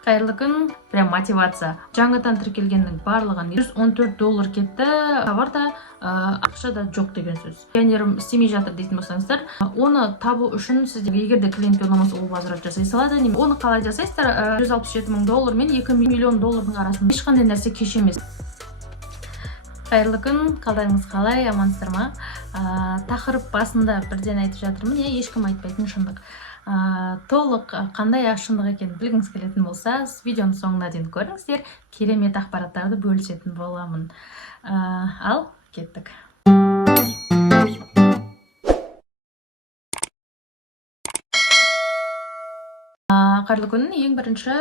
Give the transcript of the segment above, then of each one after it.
Қайырлы күн, прям мотивация. Жаңадан тіркелгеннің барлығын $114 кетті, товар да ақша да жоқ деген сөз. Пионерім істемей жатыр дейтін болсаңыздар, оны табу үшін сізде егер де клиентке ұнамаса ол возврат жасай салады. Оны қалай жасайсыздар? $167 мың мен $2 миллион арасында ешқандай нәрсе кеш емес. Қайырлы күн, қалдарыңыз қалай, амансыздар ма? Тақырып басында бірден айтып жатырмын, ешкім айтпайтын шындық. Толық қандай шындық екенін білгіңіз келетін болса, видеоның соңына дейін көріңіздер, керемет ақпараттарды бөлісетін боламын. Ал кеттік. Қайырлы күн, ең бірінші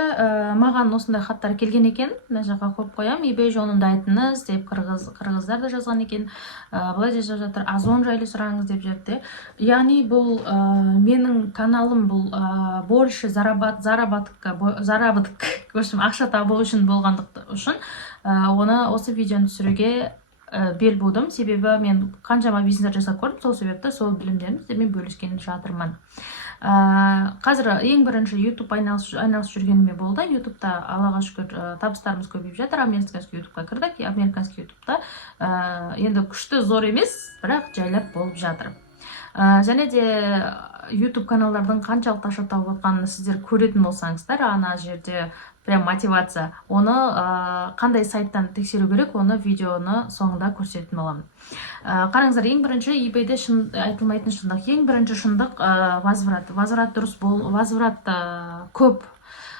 маған осындай хаттар келген екен, мына жаққа қойып қоям, eBay жөнінде айтыңыз деп қырғыздар да жазған екен, былай жазып жатыр, Озон жайлы сұраңыз деп жерде. Яғни бұл менің каналым, бұл больше заработок, ақша табу үшін болғандық үшін оны осы видеоны түсіруге бел будым, себебі мен қаншама бизнес жасап көрдім, сол себепті сол білімдерімді мен бөліскен жатырмын. Қазір ең бірінші YouTube айналысып жүргеніме болды. YouTube'да Аллаға шүкір табыстарымыз көбейіп жатыр. Американский YouTube'ға кірдік. Американский YouTube'да енді күшті зор емес, бірақ жайлап болып жатыр. Және де YouTube каналдардың қаншалықты ақша тауып отқанын сіздер көретін болсаңыздар, ана жерде прям мотивация. Оны қандай сайттан тексеру керек, оны видеоны соңында көрсететін боламын. Қараңыздар, ең бірінші eBay'де айтылмайтын шындық. Ең бірінші шындық возврат. Возврат дұрыс бол, возврат көп.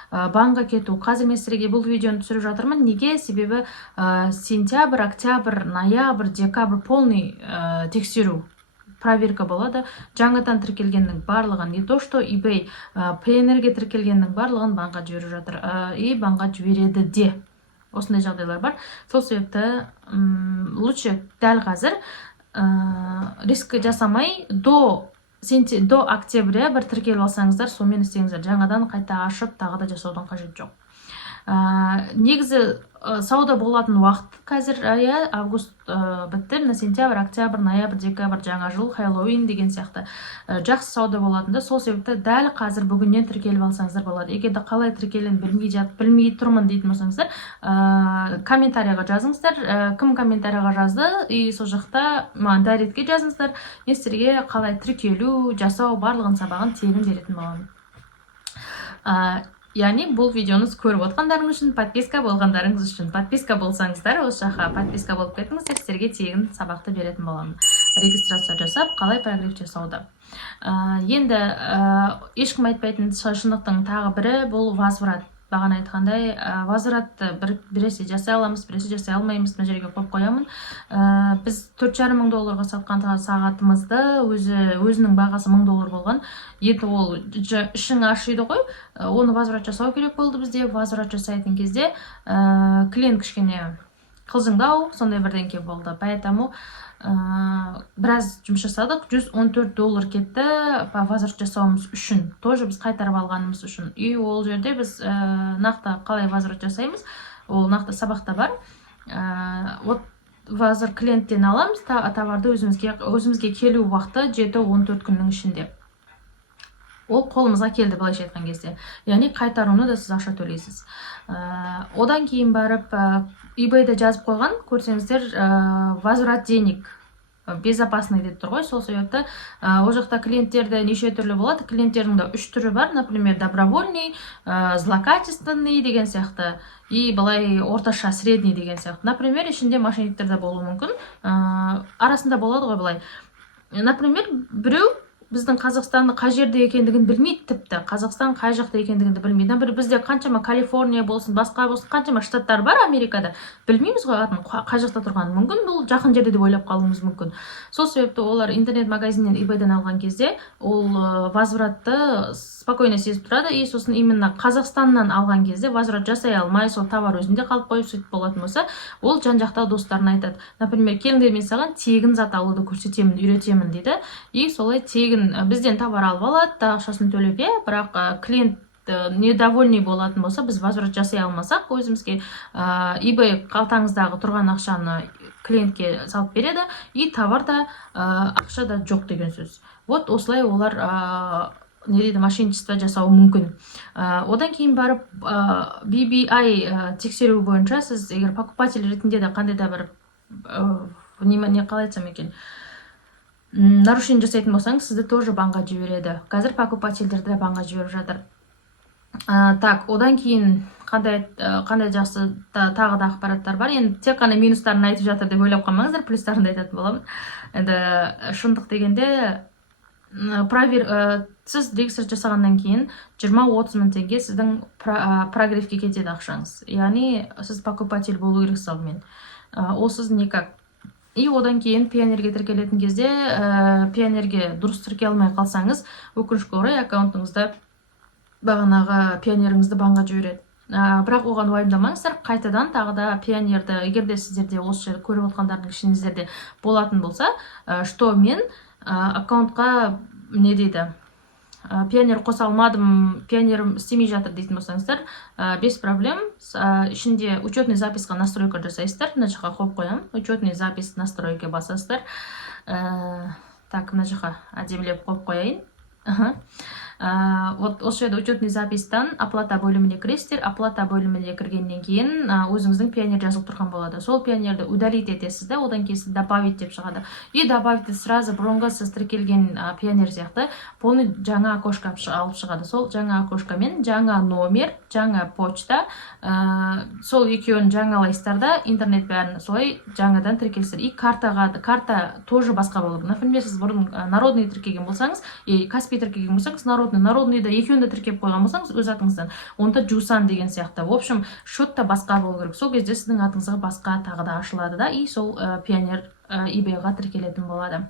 Банға кету. Қазір мен сіздерге бұл видеоны түсіріп жатырмын. Неге? Себебі сентябрь, октябрь, ноябрь, декабрь полный тексеру. Проверка болады. Жаңадан тіркелгеннің барлығын, не то что eBay PNR-ге тіркелгеннің барлығын банға жіберіп жатыр. И банға жібереді де. Осындай жағдайлар бар. Сол себепті лучше дәл қазір риск жасамай до октября бір тіркеліп алсаңыздар, сонымен істеңіздер. Жаңадан қайта ашып, тағы да жасаудың қажет жоқ. Негізі сауда болатын уақыт қазір август бітті, сентябрь, октябрь, ноябрь, декабрь, жаңа жыл, Хэллоуин деген сияқты жақсы сауда болатында. Сол себепті дәл қазір бүгіннен тіркеліп алсаңыздар болады. Егер де қалай тіркелін білмей тұрмын дейтін болсаңыздар, комментарияға жазыңыздар. Кім комментарияға жазды, и сол жақта дайретке жазыңыздар. Мен сіздерге қалай тіркелу, жасау барлығын сабағын тегін беретін боламын. Яғни бұл видеоны көріп отқандарыңыз үшін, подписка болғандарыңыз үшін. Подписка болсаңыздар, осы жаққа подписка болып кетіңіздер, сіздерге тегін сабақты беретін боламын. Регистрация жасап, қалай прогрев жасауды. Енді ешкім айтпайтын шындықтың тағы бірі бұл возврат. Бағана айтқандай, возвратты біресе жасай аламыз, біресе жасай алмаймыз, мына жерге қойып қоямын. Біз $4,5 мың сатқан сағатымызды өзінің бағасы $1000 болған. Енді ол ішің ашиды ғой, оны возврат жасау керек болды бізде. Возврат жасайтын кезде клиент кішкене қылжыңдау, сондай бірдеңке болды. Поэтому біраз жұмыс жасадық, $114 кетті возврат жасауымыз үшін, тоже біз қайтарып алғанымыз үшін. И ол жерде біз нақты қалай возврат жасаймыз, ол нақты сабақта бар. Вот возврат клиенттен аламыз, товарды өзімізге келу уақыты 7-14 күннің ішінде. Ол қолымызға келді, былайша айтқан кезде. Яғни қайтаруны да сіз ақша төлейсіз. Одан кейін барып eBay'да жазып қойған, көрсеңіздер, возврат денег безопасный деп тұр ғой. Сол себепті ол жақта клиенттерді неше түрлі болады. Клиенттердің да 3 түрі бар. Например, добровольный, злокачественный деген сияқты, и былай орташа, средний деген сияқты. Например, ішінде мошенниктер де болуы мүмкін. Арасында болады ғой былай. Например, біреу біздің Қазақстанның қай жерде екендігін білмейді, тіпті Қазақстан қай жақта екендігін білмейді. Бір бізде қаншама Калифорния болсын, басқа болсын, қаншама штаттар бар Америкада, білмейміз ғой қай жақта тұрғанын. Мүмкін бұл жақын жерде деп ойлап қалуымыз мүмкін. Сол себепті олар интернет-магазиннен eBay'дан алған кезде ол возвратты спокойно сезіп тұрады, и сосын именно Қазақстаннан алған кезде возврат жасай алмай, сол товар өзінде қалып қойып сөйтіп болатын болса, ол жан-жақта достарына айтады. Например, келіңдер, мен саған тегін зат алуды көрсетемін, үйретемін дейді. И солай тегін бізден товар алып алады, ақшасын төлеп, бірақ клиент недовольный болатын болса, біз возврат жасай алмасақ, өзімізге eBay қалтаңыздағы тұрған ақшаны клиентке салып береді, и товарда ақша да жоқ деген сөз. Вот осылай олар не дейді мошенничество жасауы мүмкін. Одан кейін барып BBI тексеру бойынша сіз егер покупатель ретінде де қандай да бір не қалай айтсам екен, нарушение жасайтын болсаңыз, сізді тоже банға жібереді. Қазір покупательдерді банға жіберіп жатыр. Так, одан кейін қандай жақсы тағы да ақпараттар бар. Енді тек қана минустарын айтып жатыр деп ойлап қалмаңыздар, плюстарын да айтатын боламын. Енді шындық дегенде сіз регистр жасағаннан кейін 20-30 мың теңге сіздің прогревке кетеді ақшаңыз. Яғни сіз покупатель болу керексіз алдымен. Ол сіз никак. И одан кейін пионерге тіркелетін кезде пионерге дұрыс тіркеле алмай қалсаңыз, өкінішке орай аккаунтыңызда бағанағы пионеріңізді банға жібереді. Бірақ оған уайымдамаңыздар, қайтадан тағы да пионерді, егер де сіздерде осы жерде көріп отқандардың ішіңіздерде болатын болса, что мен аккаунтқа не дейді, пионер қоса алмадым, пионерім істемей жатыр дейтін болсаңыздар, без проблем. Ішінде учетный записқа настройка жасайсыздар, мына жаққа қойып қоямын, учетный запись настройка басасыздар. Так, мына жаққа әдемілеп қойып қояйын. Вот осы жерде учетный запистан оплата бөліміне кіресіздер. Оплата бөліміне кіргеннен кейін өзіңіздің пионер жазылып тұрған болады. Сол пионерді удалить етесіз да, одан кейін сіз добавить деп шығады. И добавить сразу бұрынғы сіз тіркелген пионер сияқты полный жаңа окошко алып шығады. Сол жаңа окошкамен жаңа номер, жаңа почта, сол екеуін жаңалайсыздар да, интернет бәрін солай жаңадан тіркелсіздер. И карта тоже басқа болады. Например, сіз бұрын народный тіркеген болсаңыз, Каспий тіркеген болсаңыз, народныйда екеуін де тіркеп қойған болсаңыз өз атыңыздан, онда Жусан деген сияқты. В общем, счетта басқа болу керек. Сол кезде сіздің атыңызға басқа тағы да ашылады да, и сол пионер eBay-ға тіркелетін болады.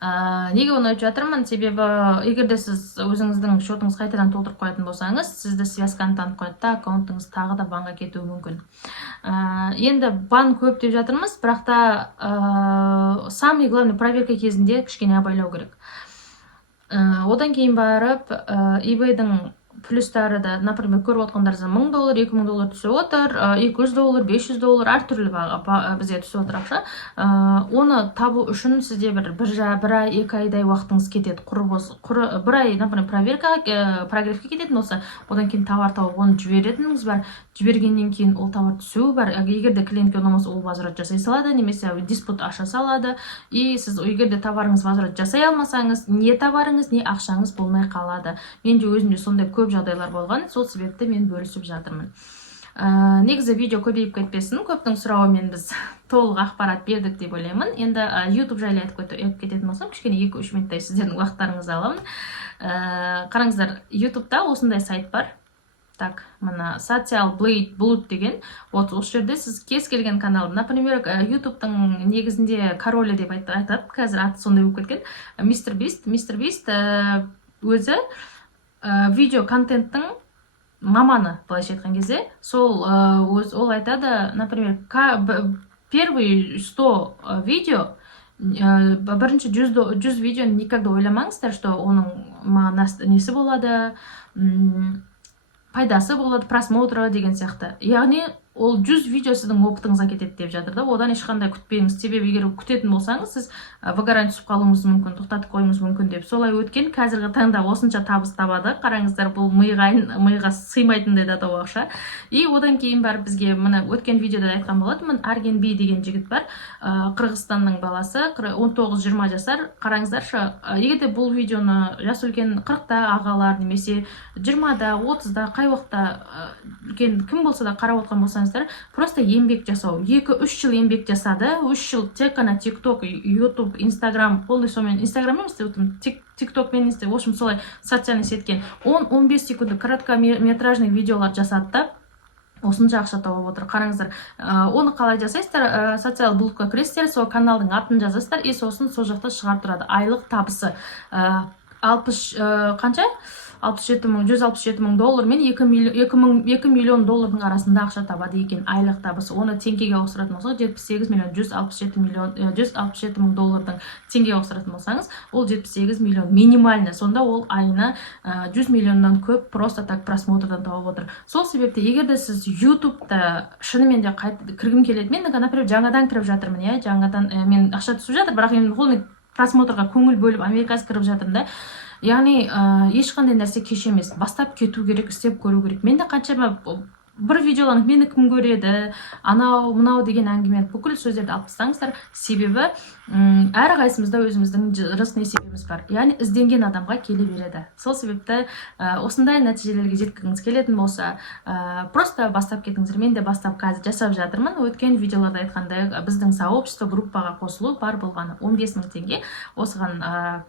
Неге оны айтып жатырмын? Себебі егер де сіз өзіңіздің счетыңыз қайтадан толтырып қоятын болсаңыз, сізді связканы танып қояды да, аккаунтыңыз тағы да банға кетуі мүмкін. Енді бан көп деп жатырмыз, бірақ та самый главный проверка кезінде кішкене абайлау керек. Одан кейін барып eBay-дің плюстары да, например, көріп отқандарыңызда $1000, $2000 түсіп отыр, $200, $500 әртүрлі бізге түсіп отыр ақша. Оны табу үшін сізде бір ай, 2 айдай уақытыңыз кетеді. Бір ай, например, прогревке кететін болса, одан кейін товар тауып оны жіберетініңіз бар. Жібергеннен кейін ол товар түсуі бар. Егер де клиентке ұнамаса, ол возврат жасай салады, немесе диспут аша салады. И сіз егер де товарыңыз возврат жасай алмасаңыз, не товарыңыз, не ақшаңыз болмай қалады. Менде өзімде сондай көп жағдайлар болған, сол себепті мен бөлісіп жатырмын. Негізі видео көбейіп кетпесін, көптің сұрауымен біз толық ақпарат бердік деп ойлаймын. Енді YouTube жайлы айтып кететін болсам, кішкене 2-3 минуттай сіздердің уақыттарыңызды аламын. Қараңыздар, YouTube'да осындай сайт бар. Так, мына Social Blood деген. Вот осы жерде сіз кез келген канал, например, YouTube'тың негізінде королі деп айтады, қазір аты сондай болып кеткен. Мистер Бист өзі видео контенттің маманы, былайша айтқан кезде, ол айтады, например, первые 100 видео, бірінші 100 видеоны никогда ойламаңыздар, что оның несі болады, пайдасы болады, просмотры деген сияқты. Яғни ол 100 видео сіздің опытыңызға кетеді деп жатыр да, одан ешқандай күтпеңіз. Себебі егер күтетін болсаңыз, сіз выгорание түсіп қалуыңыз мүмкін, тоқтатып қоюыңыз мүмкін деп. Солай өткен қазіргі таңда осынша табыс табады. Қараңыздар, бұл миға сыймайтындай да ақша. И одан кейін бар бізге мына өткен видеода айтқан болатынмын, Арген Би деген жігіт бар, Қырғызстанның баласы, 19-20 жасар. Қараңыздаршы, егер де бұл видеоны жас үлкен 40-та ағалар немесе 20-да, 30-да, қай уақытта үлкен кім болса да қарап отқан болсаңыз, просто еңбек жасау. 2-3 жыл еңбек жасады, 3 жыл тек қана TikTok, YouTube, Instagram, полный сонымен Instagram емес, TikTok мен в общем солай социальный сеткен 10-15 секунд короткометражный видеолар жасады да, осынша ақша тауып отыр. Қараңыздар, оны қалай жасайсыздар? Социал блогқа кіресіздер, сол каналдың атын жазасыздар, и сосын сол жақта шығарып тұрады. Айлық табысы 167 мың доллар мен $2 миллион доллардың арасында ақша табады екен, айлық табысы. Оны теңгеге ауыстыратын болсақ, 167 мың доллардың теңгеге ауыстыратын болсаңыз, ол 78 миллион минимальный. Сонда ол айына 100 миллионнан көп просто так просмотрдан тауып отыр. Сол себепті, егер де сіз YouTube-та шынымен де кіргім келеді, мен, например, жаңадан кіріп жатырмын, жаңадан мен ақша түсіп жатыр, бірақ мен просмотрға көңіл бөліп Америкаға кіріп жатырмын да. яғни ешқандай нәрсе кеш емес, бастап кету керек, істеп көру керек. Менде қаншама бір видеолар мені кім көреді, анау мынау деген әңгіме, бүкіл сөздерді алып тастаңыздар. Себебі әрқайсымызда өзіміздің рызық несібеміз бар, яғни ізденген адамға келе береді. Сол себепті осындай нәтижелерге жеткіңіз келетін болса, просто бастап кетіңіздер. Мен де бастап қазір жасап жатырмын. Өткен видеоларда айтқандай, біздің сообщество группаға қосылу бар болғаны 15 000 теңге. Осыған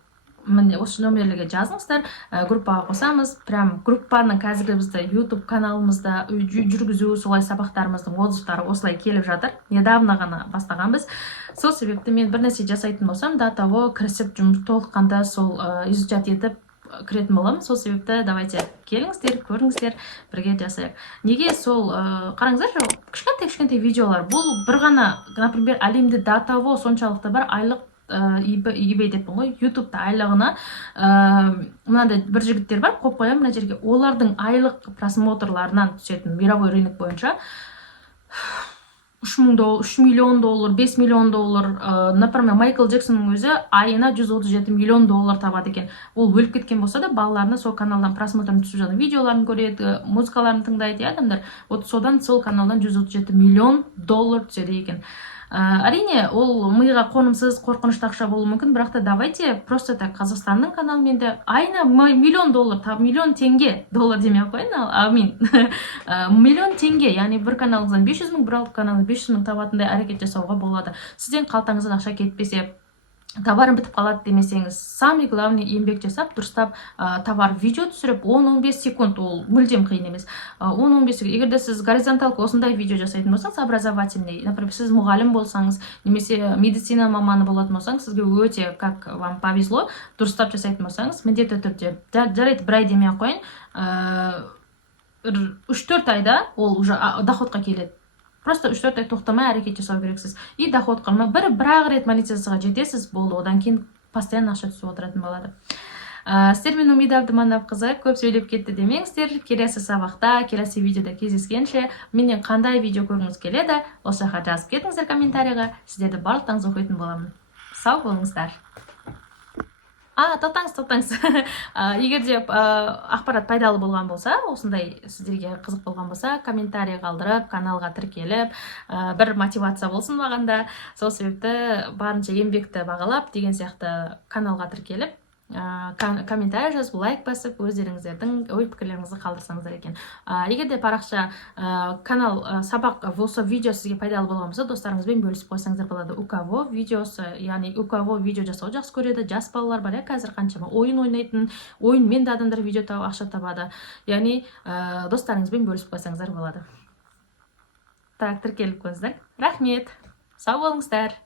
осы номерлерге жазыңыздар, группаға қосамыз. Прям группаның қазіргі бізді YouTube каналымызда жүргізу, солай сабақтарымыздың отзывтары осылай келіп жатыр. Недавно ғана бастағанбыз. Сол себепті мен бір нәрсе жасайтын болсам, до того кірісіп жұмыс толыққанда сол изучать етіп кіретін боламын. Сол себепті давайте келіңіздер, көріңіздер, бірге жасайық. Неге сол қараңыздар, кішкентай видеолар. Бұл бір ғана, например, әлемде до того соншалықты бар айлық eBay деппін ғой, YouTube'да айлығына мынандай бір жігіттер бар, қойып қоямын мына жерге. Олардың айлық просмотрларынан түсетін мировой рынок бойынша $3 миллион, $5 миллион. Например, Майкл Джексонның өзі айына $137 миллион табады екен. Ол өліп кеткен болса да, балаларына сол каналдан просмотрын түсіп жатыр, видеоларын көреді, музыкаларын тыңдайды адамдар. Вот содан сол каналдан $137 миллион түседі екен. Әрине, ол миға қонымсыз, қорқынышты ақша болуы мүмкін, бірақ та давайте просто так Қазақстанның каналымен де айына $1 миллион, миллион теңге, доллар демей қойын, амин. Миллион теңге, яғни бір каналыңыздан 500 000, бір каналдан 500 000 табатындай әрекет жасауға болады. Сізден қалтаңыздан ақша кетпесе, товарым бітіп қалады демесеңіз, самый главный еңбек жасап, дұрыстап товар видео түсіріп, 10-15 секунд, ол мүлдем қиын емес. 10-15 секунд. Егер де сіз горизонталка осындай видео жасайтын болсаңыз, образовательный, например, сіз мұғалім болсаңыз, немесе медицина маманы болатын болсаңыз, сізге өте, как вам повезло, дұрыстап жасайтын болсаңыз, міндетті түрде жарайды, бір ай демей қойын, 3-4 айда ол уже доходқа келеді. Просто 3-4 ай тоқтамай әрекет жасау керексіз. И доход қылма. Бір-ақ рет монетизацияға жетесіз, болды. Одан кейін постоянно ақша түсіп отыратын болады. Сіздермен Умида Абдыманапқызы көп сөйлеп кетті демеңіздер. Келесі сабақта, келесі видеода кездескенше менен қандай видео көргіңіз келеді, осы жаққа жазып кетіңіздер комментарийға. Сіздерді барлықтарыңызды оқитын боламын. Сау болыңыздар. Тоқтаңыз. Егер де ақпарат пайдалы болған болса, осындай сіздерге қызық болған болса, комментарий қалдырып, каналға тіркеліп, бір мотивация болсын мағанда. Сол себепті барынша еңбекті бағалап деген сияқты каналға тіркеліп, комментарий жазып, лайк басып, өздеріңіздердің ой пікірлеріңізді қалдырсаңыздар екен. Егер де парақша, канал, сабақ болса, видео сізге пайдалы болған болса, достарыңызбен бөлісіп қойсаңыздар болады. У кого видеосы, яғни у кого видео жасау жақсы көреді, жас балалар бар, қазір қаншама ойын ойнайтын, ойынмен де адамдар видео тауып ақша табады. Яғни достарыңызбен бөлісіп қойсаңыздар болады. Так, тіркеліп қойыңыздар. Рахмет. Сау болыңыздар.